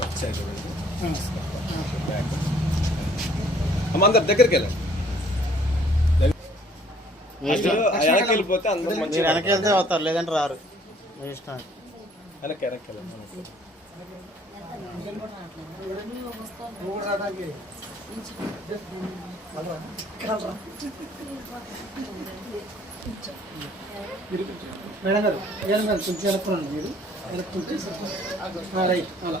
Left side back అమ్మ అందరు దగ్గరికి వెళ్ళండి. వెనక్కి వెళ్ళిపోతే అందరూ మీరు మంచిగా వెనక్కి వెళ్తే వస్తారు లేదంటే రారు. మీ ఇష్టం వెనక్కి వెనక్కి వెళ్ళండి మేడం గారు మేడం కొంచెం వెనక్కున్నాను మీరు. రైట్ అలా.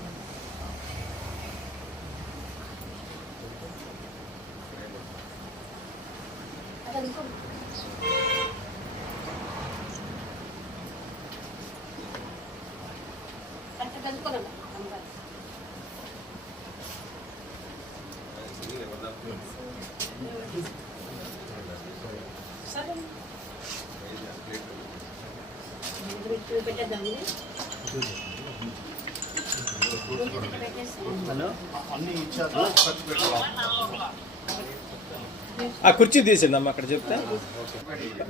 ఆ కుర్చీ తీసేయండి అమ్మ అక్కడ చెప్తే.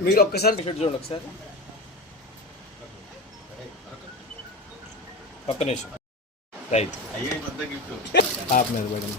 మీరు ఒక్కసారి ఇక్కడ చూడండి ఒకసారి. ఒక్క నిమిషం. రైట్. ఆప్ మీద పడింది.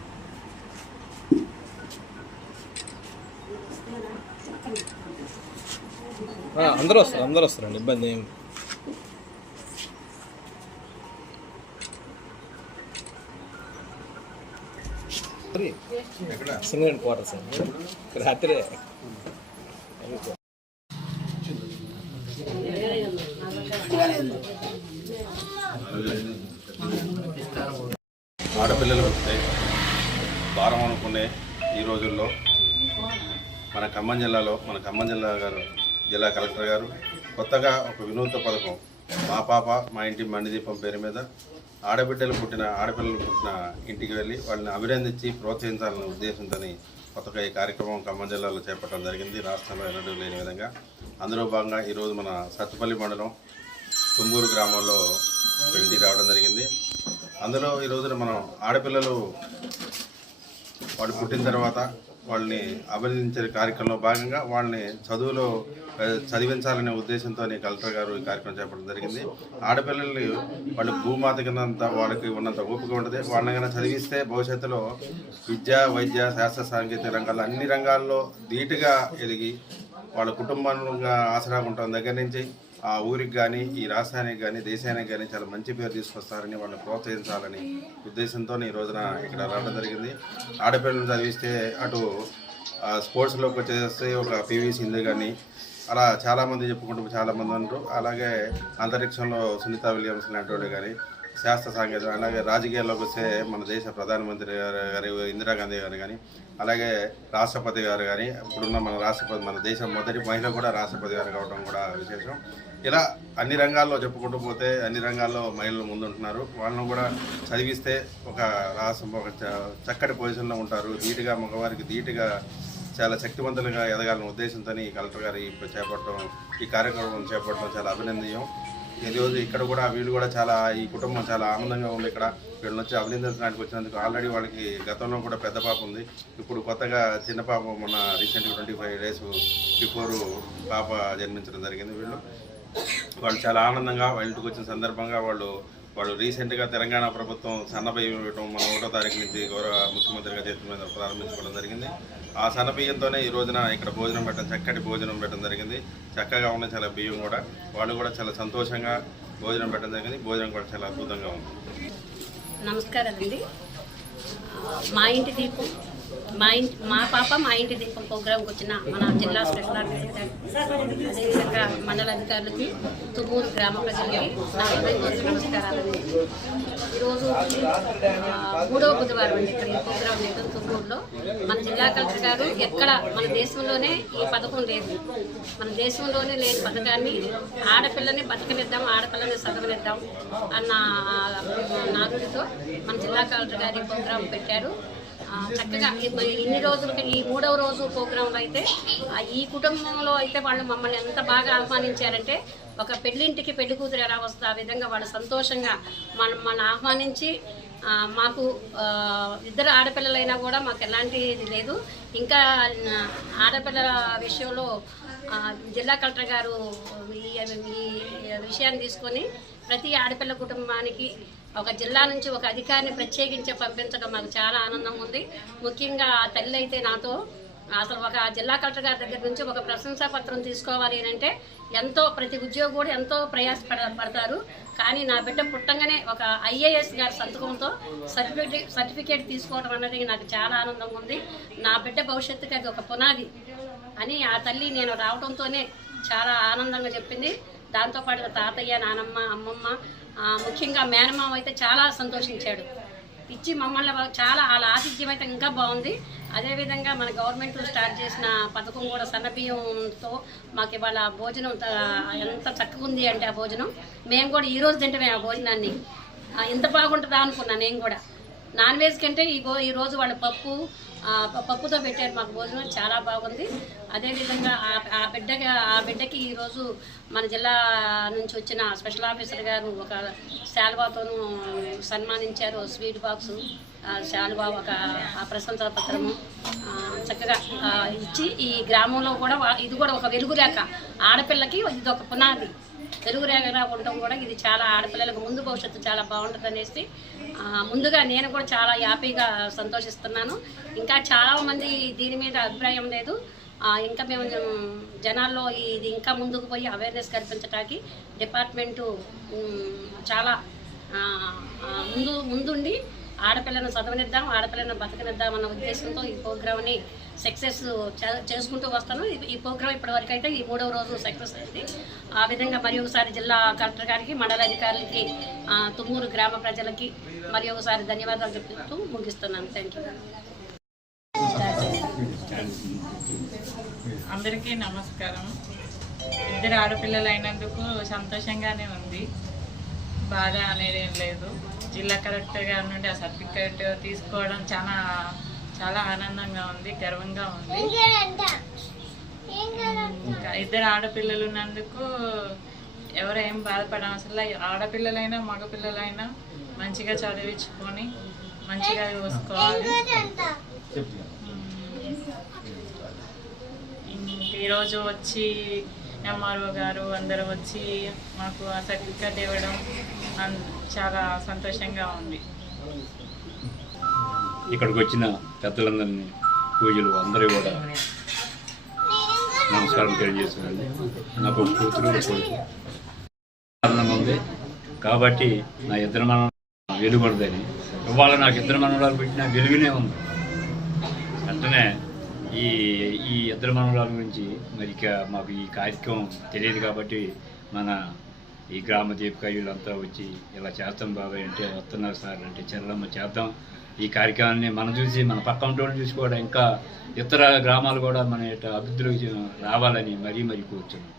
అందరూ వస్తారు అందరూ వస్తారండి ఇబ్బంది ఏం సింగల్ క్వార్టర్స్ అండి రాత్రి ఆడపిల్లలు వస్తే భారం అనుకునే ఈ రోజుల్లో మన ఖమ్మం జిల్లాలో మన ఖమ్మం జిల్లా గారు జిల్లా కలెక్టర్ గారు. కొత్తగా ఒక వినూత్న పథకం మా పాప మా ఇంటి మణిదీపం పేరు మీద ఆడబిడ్డలు పుట్టిన ఆడపిల్లలు పుట్టిన ఇంటికి వెళ్ళి వాళ్ళని అభినందించి ప్రోత్సహించాలనే ఉద్దేశంతో కొత్తగా ఈ కార్యక్రమం ఖమ్మం జిల్లాలో చేపట్టడం జరిగింది. రాష్ట్రంలో ఎన్నడూ లేని విధంగా. అందులో భాగంగా ఈరోజు మన సత్తుపల్లి మండలం తుమ్మూరు గ్రామంలో పెళ్ళి రావడం జరిగింది. అందులో ఈ రోజున మనం ఆడపిల్లలు వాళ్ళు పుట్టిన తర్వాత వాళ్ళని అభినందించే కార్యక్రమంలో భాగంగా వాళ్ళని చదువులో చదివించాలనే ఉద్దేశంతో కలెక్టర్ గారు ఈ కార్యక్రమం చేపట్టడం జరిగింది. ఆడపిల్లల్ని వాళ్ళు భూమాత కిందంత వాళ్ళకి ఉన్నంత ఓపిక ఉంటుంది. వాళ్ళని కనుక చదివిస్తే భవిష్యత్తులో విద్య వైద్య శాస్త్ర సాంకేతిక రంగాల్లో అన్ని రంగాల్లో ధీటుగా ఎదిగి వాళ్ళ కుటుంబంగా ఆసరా ఉంటాం దగ్గర నుంచి. ఆ ఊరికి కానీ ఈ రాష్ట్రానికి కానీ దేశానికి కానీ చాలా మంచి పేరు తీసుకొస్తారని వాళ్ళని ప్రోత్సహించాలని ఉద్దేశంతో ఈ రోజున ఇక్కడ రావడం జరిగింది. ఆడపిల్లలు చదివిస్తే అటు స్పోర్ట్స్లోకి వచ్చేస్తే ఒక పివి సింధు కానీ అలా చాలామంది చెప్పుకుంటూ చాలామంది ఉంటారు. అలాగే అంతరిక్షంలో సునీత విలియమ్స్ లాంటి వాళ్ళు కానీ శాస్త్ర సాంకేతిక అలాగే రాజకీయాల్లోకి వస్తే మన దేశ ప్రధానమంత్రి గారు గారి ఇందిరాగాంధీ గారు కానీ అలాగే రాష్ట్రపతి గారు కానీ ఇప్పుడున్న మన రాష్ట్రపతి మన దేశం మొదటి మహిళ కూడా రాష్ట్రపతి గారు కావడం కూడా విశేషం. ఇలా అన్ని రంగాల్లో చెప్పుకుంటూ పోతే అన్ని రంగాల్లో మహిళలు ముందుంటున్నారు. వాళ్ళను కూడా చదివిస్తే ఒక రాష్ట్రం ఒక చ- చక్కటి పొజిషన్లో ఉంటారు. ధీటుగా మగవారికి ధీటుగా చాలా శక్తివంతులుగా ఎదగాలనే ఉద్దేశంతో ఈ కలెక్టర్ గారు చేపట్టడం ఈ కార్యక్రమం చేపట్టడం చాలా అభినందనీయం. ఈ రోజు ఇక్కడ కూడా వీళ్ళు కూడా చాలా ఈ కుటుంబం చాలా ఆనందంగా ఉంది ఇక్కడ. వీళ్ళని వచ్చి అభినందించడానికి వచ్చినందుకు ఆల్రెడీ వాళ్ళకి గతంలో కూడా పెద్ద పాప ఉంది. ఇప్పుడు కొత్తగా చిన్న పాప మొన్న రీసెంట్గా ట్వంటీ ఫైవ్ డేస్ బిఫోర్ పాప జన్మించడం జరిగింది వీళ్ళు. వాళ్ళు చాలా ఆనందంగా వాళ్ళ ఇంటికి వచ్చిన సందర్భంగా వాళ్ళు వాళ్ళు రీసెంట్గా తెలంగాణ ప్రభుత్వం సన్నబియ్యం ఇవ్వడం మన ఒకటో తారీఖు నుంచి గౌరవ ముఖ్యమంత్రిగా చేతుల మీద ప్రారంభించుకోవడం జరిగింది. ఆ సన్నబియ్యంతోనే ఈ రోజున ఇక్కడ భోజనం పెట్టడం చక్కటి భోజనం పెట్టడం జరిగింది. చక్కగా ఉన్న చాలా బియ్యం కూడా వాళ్ళు కూడా చాలా సంతోషంగా భోజనం పెట్టడం జరిగింది. భోజనం కూడా చాలా అద్భుతంగా ఉంది. నమస్కారం అండి. మా ఇంటి దీపం మా ఇంటి మా పాప మా ఇంటి దీపం ప్రోగ్రాంకి వచ్చిన మన జిల్లా స్పెషల్ ఆఫీసర్ అదేవిధంగా మండల అధికారులకి తుమ్మూరు గ్రామ ప్రజలకి నా హృదయపూర్వక నమస్కారాలు. ఈరోజు మూడవ బుధవారం అండి ఇక్కడ ఈ ప్రోగ్రాం లేదు తుమ్మూరులో మన జిల్లా కలెక్టర్ గారు ఎక్కడ మన దేశంలోనే ఈ పథకం లేదు. మన దేశంలోనే లేని పథకాన్ని ఆడపిల్లని బతకనిద్దాం ఆడపిల్లని చదవనిద్దాం అన్న నాగుడితో మన జిల్లా కలెక్టర్ గారి ప్రోగ్రాం పెట్టారు. చక్కగా ఇన్ని రోజులకి ఈ మూడవ రోజు ప్రోగ్రాంలో అయితే ఈ కుటుంబంలో అయితే వాళ్ళు మమ్మల్ని ఎంత బాగా ఆహ్వానించారంటే ఒక పెళ్ళింటికి పెళ్ళి కూతురు ఎలా వస్తుంది ఆ విధంగా వాళ్ళు సంతోషంగా మన మన ఆహ్వానించి మాకు ఇద్దరు ఆడపిల్లలైనా కూడా మాకు ఎలాంటిది లేదు. ఇంకా ఆడపిల్లల విషయంలో జిల్లా కలెక్టర్ గారు ఈ విషయాన్ని తీసుకొని ప్రతి ఆడపిల్ల కుటుంబానికి ఒక జిల్లా నుంచి ఒక అధికారిని ప్రత్యేకించి పంపించడం మాకు చాలా ఆనందంగా ఉంది. ముఖ్యంగా ఆ తల్లి అయితే నాతో అసలు ఒక జిల్లా కలెక్టర్ గారి దగ్గర నుంచి ఒక ప్రశంసా పత్రం తీసుకోవాలి అని అంటే ఎంతో ప్రతి ఉద్యోగి కూడా ఎంతో ప్రయాసపడ పడతారు. కానీ నా బిడ్డ పుట్టంగానే ఒక ఐఏఎస్ గారి సంతకంతో సర్టిఫికేట్ సర్టిఫికేట్ తీసుకోవడం అనేది నాకు చాలా ఆనందంగా ఉంది. నా బిడ్డ భవిష్యత్తుకి అది ఒక పునాది అని ఆ తల్లి నేను రావడంతోనే చాలా ఆనందంగా చెప్పింది. దాంతోపాటు తాతయ్య నానమ్మ అమ్మమ్మ ముఖ్యంగా మేనమామ అయితే చాలా సంతోషించాడు. ఇచ్చి మమ్మల్ని చాలా వాళ్ళ ఆతిథ్యం అయితే ఇంకా బాగుంది. అదేవిధంగా మన గవర్నమెంట్ స్టార్ట్ చేసిన పథకం కూడా సన్నబియ్యంతో మాకు ఇవాళ భోజనం ఎంత చక్కగా ఉంది అంటే ఆ భోజనం. మేము కూడా ఈరోజు తింటామే ఆ భోజనాన్ని. ఎంత ఇంత బాగుంటుందా అనుకున్నా నేను కూడా. నాన్ వెజ్ కంటే ఈ గో- ఈ రోజు వాళ్ళ పప్పు పప్పుతో పెట్టారు మాకు భోజనం చాలా బాగుంది. అదేవిధంగా ఆ- బిడ్డకి ఆ బిడ్డకి ఈరోజు మన జిల్లా నుంచి వచ్చిన స్పెషల్ ఆఫీసర్ గారు ఒక శాల్వాతోనూ సన్మానించారు స్వీట్ బాక్సు ఆ శాలువా ఒక ప్రశంస ప్రశంసా పత్రము చక్కగా ఇచ్చి ఈ గ్రామంలో కూడా ఇది కూడా ఒక వెలుగురేఖ. ఆడపిల్లకి ఇది ఒక పునాది. తెలుగు వెలుగురేఖగా ఉండటం కూడా ఇది చాలా ఆడపిల్లలకు ముందు భవిష్యత్తు చాలా బాగుంటుంది అనేసి ముందుగా నేను కూడా చాలా హ్యాపీగా సంతోషిస్తున్నాను. ఇంకా చాలామంది దీని మీద అభిప్రాయం లేదు. ఇంకా మేము జనాల్లో ఇది ఇంకా ముందుకు పోయి అవేర్నెస్ కల్పించడానికి డిపార్ట్మెంటు చాలా ముందు ముందుండి ఆడపిల్లను చదవనిద్దాం ఆడపిల్లను బతకనిద్దాం అన్న ఉద్దేశంతో ఈ ప్రోగ్రామ్ని సక్సెస్ చేసుకుంటూ వస్తాను. ఈ- ప్రోగ్రామ్ ఇప్పటివరకు అయితే ఈ మూడవ రోజు సక్సెస్ అయింది. ఆ విధంగా మరి ఒకసారి జిల్లా కలెక్టర్ గారికి మండల అధికారులకి తుమ్మూరు గ్రామ ప్రజలకి మరి ఒకసారి ధన్యవాదాలు చెప్తూ ముగిస్తున్నాను. థ్యాంక్ యూ అందరికీ నమస్కారం. ఇద్దరు ఆడపిల్లలు అయినందుకు సంతోషంగానే ఉంది. బాధ అనేది ఏం లేదు. జిల్లా కలెక్టర్ గారి నుండి ఆ సర్టిఫికేట్ తీసుకోవడం చాలా చాలా ఆనందంగా ఉంది గర్వంగా ఉంది. ఇంకా ఇద్దరు ఆడపిల్లలు ఉన్నందుకు ఎవరు ఏం బాధపడవసరం లేదు. ఆడపిల్లలైనా మగపిల్లలైనా మంచిగా చదివించుకొని మంచిగా చూసుకోవాలి. ఈరోజు వచ్చి ఎంఆర్ఓ గారు అందరూ వచ్చి మాకు ఆ సర్టిఫికేట్ ఇవ్వడం అన్- చాలా సంతోషంగా ఉంది. ఇక్కడికి వచ్చిన పెద్దలందరినీ పూజలు అందరూ కూడా నమస్కారం తెలియజేస్తున్నాను. నాకు కూతురు కొడుకు ఉంది. కాబట్టి నా ఇద్దరు మనం వెలుగుండదని ఇవాళ నాకు ఇద్దరు మనవరాలు పెట్టిన వెలుగునే ఉంది. వెంటనే ఈ ఈ ఇద్దరు మనవరాల గురించి మరి ఇక మాకు ఈ కార్యక్రమం తెలియదు కాబట్టి మన ఈ గ్రామ దీపకాయులంతా వచ్చి ఇలా చేస్తాం బాబాయ్ అంటే వస్తున్నారు సార్ అంటే చెల్లమ్మ చేద్దాం. ఈ కార్యక్రమాన్ని మనం చూసి మన పక్క ఉంటోళ్ళు చూసి కూడా ఇంకా ఇతర గ్రామాలు కూడా మన యొక్క అభివృద్ధిలోకి రావాలని మరీ మరీ కూర్చున్నాం.